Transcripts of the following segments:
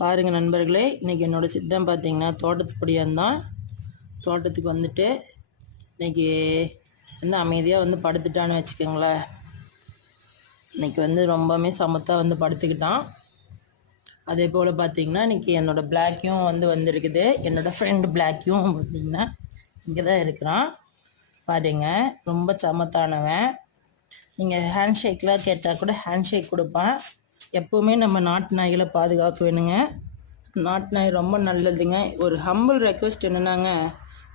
பாருங்கள் நண்பர்களே, இன்றைக்கி என்னோடய சித்தம் பார்த்திங்கன்னா தோட்டத்துக்குடியாந்தான். தோட்டத்துக்கு வந்துட்டு இன்றைக்கி வந்து அமைதியாக வந்து படுத்துட்டான்னு வச்சுக்கோங்களேன். இன்றைக்கி வந்து ரொம்பவுமே சமத்தாக வந்து படுத்துக்கிட்டான். அதே போல் பார்த்திங்கன்னா இன்றைக்கி என்னோடய பிளாக்கையும் வந்திருக்குது. என்னோடய ஃப்ரெண்டு பிளாக்கையும் பார்த்திங்கன்னா இங்கே தான் இருக்கிறான். பாருங்க, ரொம்ப சமத்தானவன். நீங்கள் ஹேண்ட் ஷேக்லாம் கேட்டால் கூட ஹேண்ட் ஷேக் கொடுப்பான். எப்போவுமே நம்ம நாட்டு நாய்களை பாதுகாக்க வேணுங்க. நாட்டு நாய் ரொம்ப நல்லதுங்க. ஒரு ஹம்பிள் ரெக்வெஸ்ட் என்னென்னாங்க,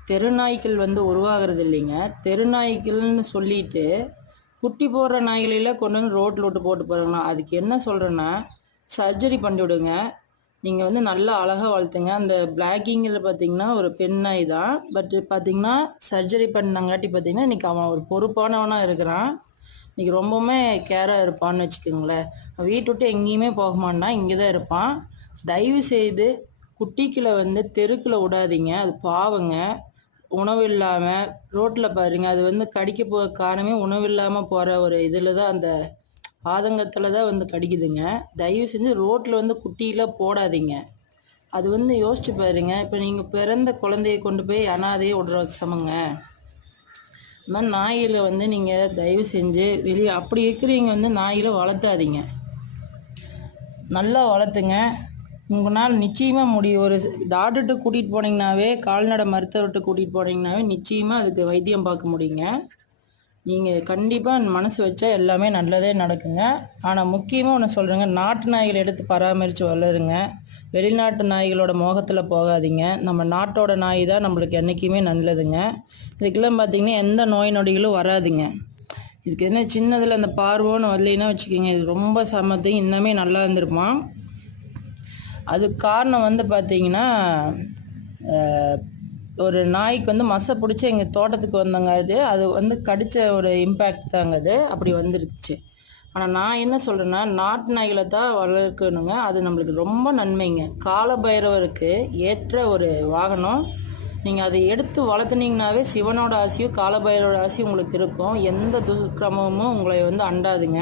தெருநாய்கள் உருவாகிறது இல்லைங்க. தெருநாய்கள்னு சொல்லிட்டு குட்டி போடுற நாய்களெல்லாம் கொண்டு வந்து ரோட்டில் விட்டு போட்டு போகிறாங்களா. அதுக்கு என்ன சொல்கிறேன்னா, சர்ஜரி பண்ணி விடுங்க. நீங்கள் நல்லா அழகாக வளர்த்துங்க. அந்த பிளாக்கிங்கில் பார்த்திங்கன்னா ஒரு பெண் நாய் தான். பட் பார்த்திங்கன்னா சர்ஜரி பண்ணங்காட்டி பார்த்திங்கன்னா இன்றைக்கி அவன் ஒரு பொறுப்பானவனாக இருக்கிறான். இன்றைக்கி ரொம்பவுமே கேராக இருப்பான்னு வச்சுக்கோங்களேன். வீட்டு விட்டு எங்கேயுமே போக மாட்டான், இங்கே தான் இருப்பான். தயவு செய்து குட்டிக்களை தெருக்கில் விடாதீங்க. அது பாவங்க. உணவு இல்லாமல் ரோட்டில் பாருங்கள், அது கடிக்க காரணமே உணவு இல்லாமல் போகிற ஒரு இதில் தான், அந்த ஆதங்கத்தில் தான் கடிக்குதுங்க. தயவு செஞ்சு ரோட்டில் குட்டியெல்லாம் போடாதீங்க. அது யோசிச்சு பாருங்க. இப்போ நீங்கள் பிறந்த குழந்தைய கொண்டு போய் அனாதையே விடுற சமங்க. இந்த மாதிரி நாய்களை நீங்கள் தயவு செஞ்சு வெளியே அப்படி இருக்கிறவங்க நாய்களை வளர்த்தாதீங்க. நல்லா வளர்த்துங்க. உங்களால் நிச்சயமாக முடியும். ஒரு டாக்டர்கிட்ட கூட்டிகிட்டு போனீங்கன்னாவே, கால்நடை மருத்துவர்கிட்ட கூட்டிகிட்டு போனீங்கன்னாவே நிச்சயமாக அதுக்கு வைத்தியம் பார்க்க முடியுங்க. நீங்கள் கண்டிப்பாக மனசு வச்சா எல்லாமே நல்லதே நடக்குங்க. ஆனால் முக்கியமாக ஒன்று சொல்கிறேங்க, நாட்டு நாய்களை எடுத்து பராமரித்து வளருங்க. வெளிநாட்டு நாய்களோட மோகத்தில் போகாதீங்க. நம்ம நாட்டோட நாய் தான் நம்மளுக்கு என்றைக்குமே நல்லதுங்க. இதுக்கெல்லாம் பார்த்திங்கன்னா எந்த நோய் நொடிகளும் வராதுங்க. இதுக்கு என்ன சின்னதில் அந்த பார்வோன்னு வரலைன்னா வச்சுக்கோங்க, இது ரொம்ப சமத்தையும் இன்னமே நல்லா இருந்திருப்பான். அதுக்கு காரணம் பார்த்திங்கன்னா, ஒரு நாய்க்கு மசை பிடிச்சி எங்கள் தோட்டத்துக்கு வந்தாங்க. அது கடித்த ஒரு இம்பேக்ட் தாங்க அது அப்படி வந்துருச்சு. ஆனால் நான் என்ன சொல்கிறேன்னா, நாட்டு நாய்களை தான் வளர்க்கணுங்க. அது நம்மளுக்கு ரொம்ப நன்மைங்க. காலபைரவருக்கு ஏற்ற ஒரு வாகனம். நீங்கள் அதை எடுத்து வளர்த்துனீங்கன்னாவே சிவனோட ஆசையும் காலபைரவோட ஆசையும் உங்களுக்கு இருக்கும். எந்த துஷ்கிரமமும் உங்களை அண்டாதுங்க.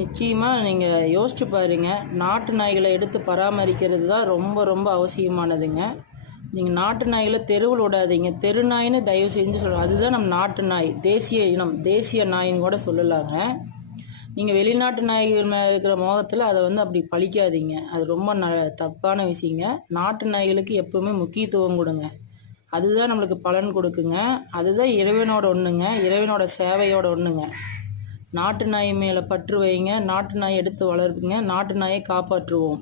நிச்சயமாக நீங்கள் யோசிச்சு பாருங்கள். நாட்டு நாய்களை எடுத்து பராமரிக்கிறது தான் ரொம்ப ரொம்ப அவசியமானதுங்க. நீங்கள் நாட்டு நாய்களை தெருவில் விடாதீங்க. தெரு நாயின்னு தயவு செஞ்சு சொல்லுங்கள். அதுதான் நம்ம நாட்டு நாய், தேசிய இனம், தேசிய நாயின்னு கூட சொல்லலாங்க. நீங்கள் வெளிநாட்டு நாய்கள் மேலே இருக்கிற மோகத்தில் அதை அப்படி பழிக்காதீங்க. அது ரொம்ப தப்பான விஷயங்க. நாட்டு நாய்களுக்கு எப்பவுமே முக்கியத்துவம் கொடுங்க. அதுதான் நம்மளுக்கு பலன் கொடுக்குங்க. அதுதான் இறைவனோட ஒன்றுங்க, இறைவனோட சேவையோட ஒன்றுங்க. நாட்டு நாய் மேலே பற்று வைங்க. நாட்டு நாயை எடுத்து வளர்க்குங்க. நாட்டு நாயை காப்பாற்றுவோம்.